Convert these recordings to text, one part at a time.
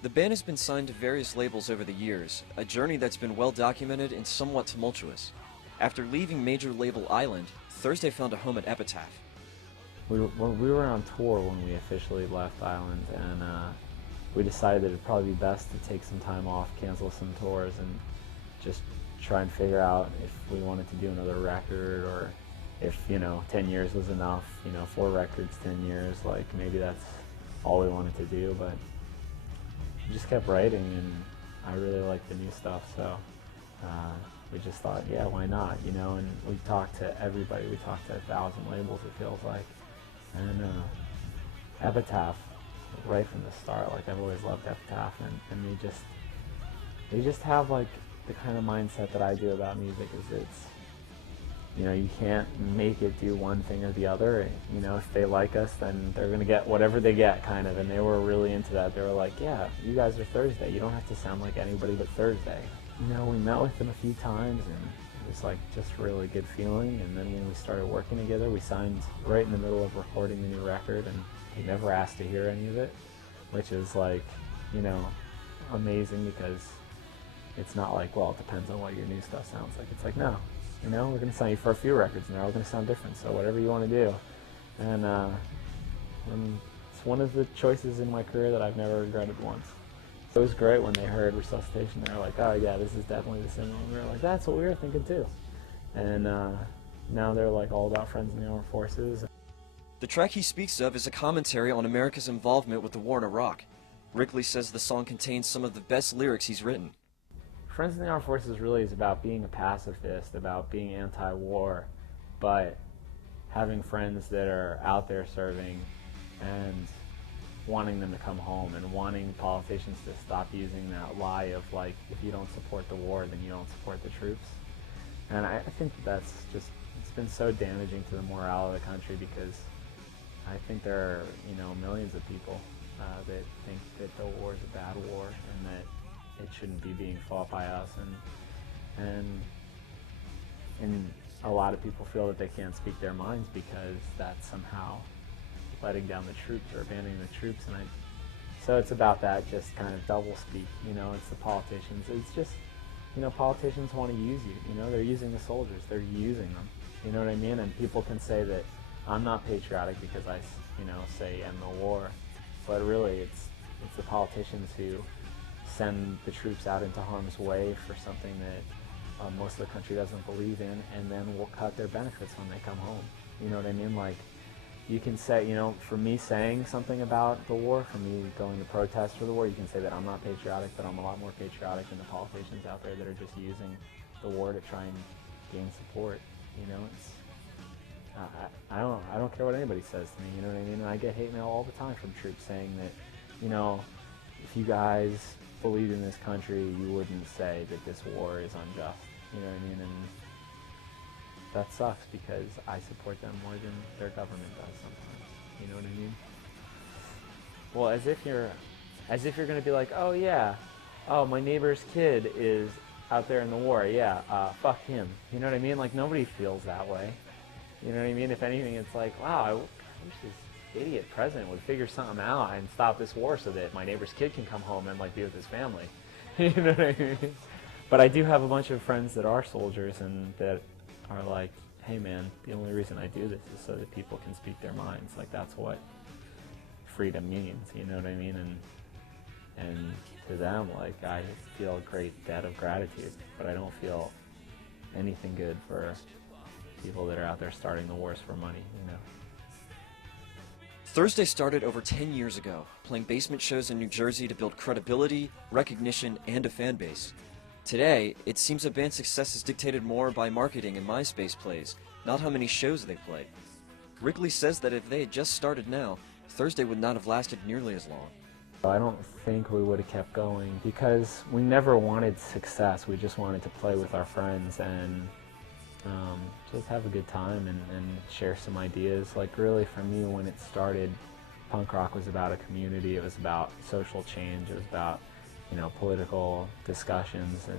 The band has been signed to various labels over the years, a journey that's been well documented and somewhat tumultuous. After leaving major label Island, Thursday found a home at Epitaph. We were on tour when we officially left Island, and we decided that it'd probably be best to take some time off, cancel some tours, and just try and figure out if we wanted to do another record, or if, 10 years was enough, 4 records, 10 years, like maybe that's all we wanted to do. But we just kept writing, and I really liked the new stuff, so we just thought, yeah, why not, and we talked to everybody. We talked to 1,000 labels, it feels like. And Epitaph, right from the start, like I've always loved Epitaph, and they just have like the kind of mindset that I do about music. Is it's, you can't make it do one thing or the other. If they like us, then they're gonna get whatever they get, kind of. And they were really into that. They were like, yeah, you guys are Thursday. You don't have to sound like anybody but Thursday. We met with them a few times, and it was like just really good feeling. And then when we started working together, we signed right in the middle of recording the new record, and they never asked to hear any of it, which is like, amazing, because it's not like, well, it depends on what your new stuff sounds like. It's like, no, we're going to sign you for a few records, and they're all going to sound different, so whatever you want to do. And it's one of the choices in my career that I've never regretted once. So it was great when they heard Resuscitation. They were like, oh yeah, this is definitely the single. And we were like, that's what we were thinking too. And now they're like all about friends in the armed forces. The track he speaks of is a commentary on America's involvement with the war in Iraq. Wrigley says the song contains some of the best lyrics he's written. Friends in the Armed Forces really is about being a pacifist, about being anti-war, but having friends that are out there serving and wanting them to come home, and wanting politicians to stop using that lie of like, if you don't support the war, then you don't support the troops. And I think that's just, it's been so damaging to the morale of the country, because I think there are, millions of people that think that the war is a bad war, and that it shouldn't be being fought by us, and a lot of people feel that they can't speak their minds because that's somehow letting down the troops or abandoning the troops. And so it's about that, just kind of double speak. It's the politicians. It's just, politicians want to use you. They're using the soldiers. They're using them. You know what I mean? And people can say that I'm not patriotic because I, say end the war, but really it's the politicians who send the troops out into harm's way for something that most of the country doesn't believe in, and then will cut their benefits when they come home. You know what I mean? Like, you can say, for me saying something about the war, for me going to protest for the war, you can say that I'm not patriotic, but I'm a lot more patriotic than the politicians out there that are just using the war to try and gain support. It's, I don't care what anybody says to me, you know what I mean? And I get hate mail all the time from troops saying that, if you guys believed in this country, you wouldn't say that this war is unjust, you know what I mean? And that sucks, because I support them more than their government does sometimes, you know what I mean? Well, as if you're going to be like, oh yeah, oh, my neighbor's kid is out there in the war, yeah, fuck him, you know what I mean? Like, nobody feels that way, you know what I mean? If anything, it's like, wow, I wish this idiot president would figure something out and stop this war so that my neighbor's kid can come home and like be with his family. You know what I mean? But I do have a bunch of friends that are soldiers, and that are like, hey man, the only reason I do this is so that people can speak their minds. Like, that's what freedom means, you know what I mean? And to them, like, I feel a great debt of gratitude, but I don't feel anything good for people that are out there starting the wars for money, Thursday started over 10 years ago, playing basement shows in New Jersey to build credibility, recognition, and a fan base. Today, it seems a band's success is dictated more by marketing and MySpace plays, not how many shows they play. Wrigley says that if they had just started now, Thursday would not have lasted nearly as long. I don't think we would have kept going, because we never wanted success. We just wanted to play with our friends and just have a good time and share some ideas. Like, really, for me, when it started, punk rock was about a community. It was about social change. It was about, political discussions, and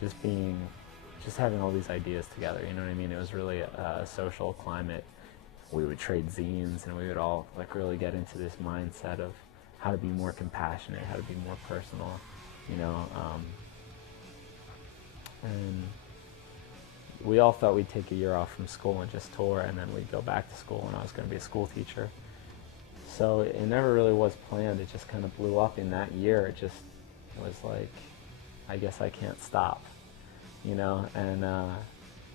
just having all these ideas together. You know what I mean? It was really a social climate. We would trade zines, and we would all like really get into this mindset of how to be more compassionate, how to be more personal, you know. And we all thought we'd take a year off from school and just tour, and then we'd go back to school, and I was going to be a school teacher. So it never really was planned. It just kind of blew up in that year. It was like, I guess I can't stop, you know. And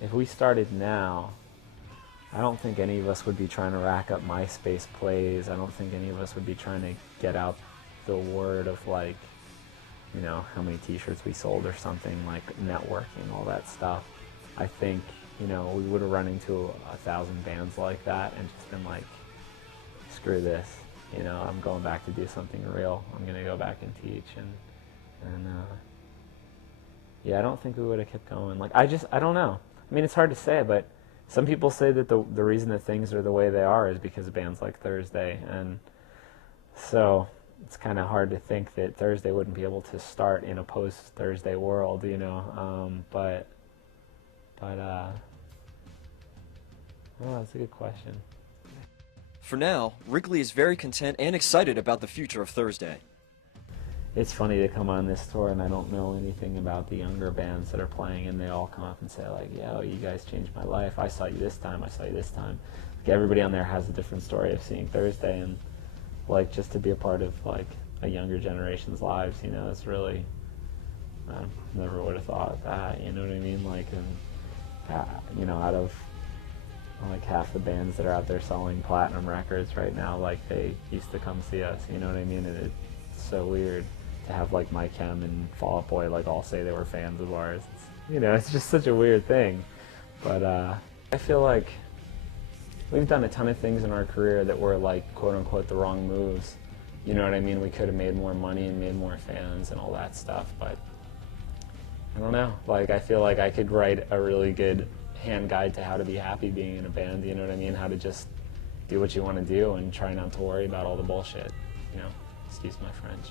if we started now, I don't think any of us would be trying to rack up MySpace plays. I don't think any of us would be trying to get out the word of, like, you know, how many t-shirts we sold or something, like networking, all that stuff. I think, you know, we would have run into 1,000 bands like that and just been like, screw this, you know, I'm going back to do something real. I'm going to go back and teach. And yeah, I don't think we would have kept going. Like, I don't know. I mean, it's hard to say, but some people say that the reason that things are the way they are is because of bands like Thursday. And so it's kind of hard to think that Thursday wouldn't be able to start in a post-Thursday world, you know. But oh, that's a good question. For now, Wrigley is very content and excited about the future of Thursday. It's funny to come on this tour and I don't know anything about the younger bands that are playing, and they all come up and say, like, yo, you guys changed my life. I saw you this time, I saw you this time. Like, everybody on there has a different story of seeing Thursday, and like, just to be a part of like a younger generation's lives, you know, it's really, I never would have thought of that, you know what I mean? Like, and you know, out of like half the bands that are out there selling platinum records right now, like, they used to come see us, you know what I mean? And it's so weird to have like My Chem and Fall Out Boy like all say they were fans of ours. It's, you know, it's just such a weird thing. But I feel like we've done a ton of things in our career that were like, quote unquote, the wrong moves. You know what I mean? We could have made more money and made more fans and all that stuff, but I don't know. Like, I feel like I could write a really good hand guide to how to be happy being in a band, you know what I mean? How to just do what you want to do and try not to worry about all the bullshit, you know? Excuse my French.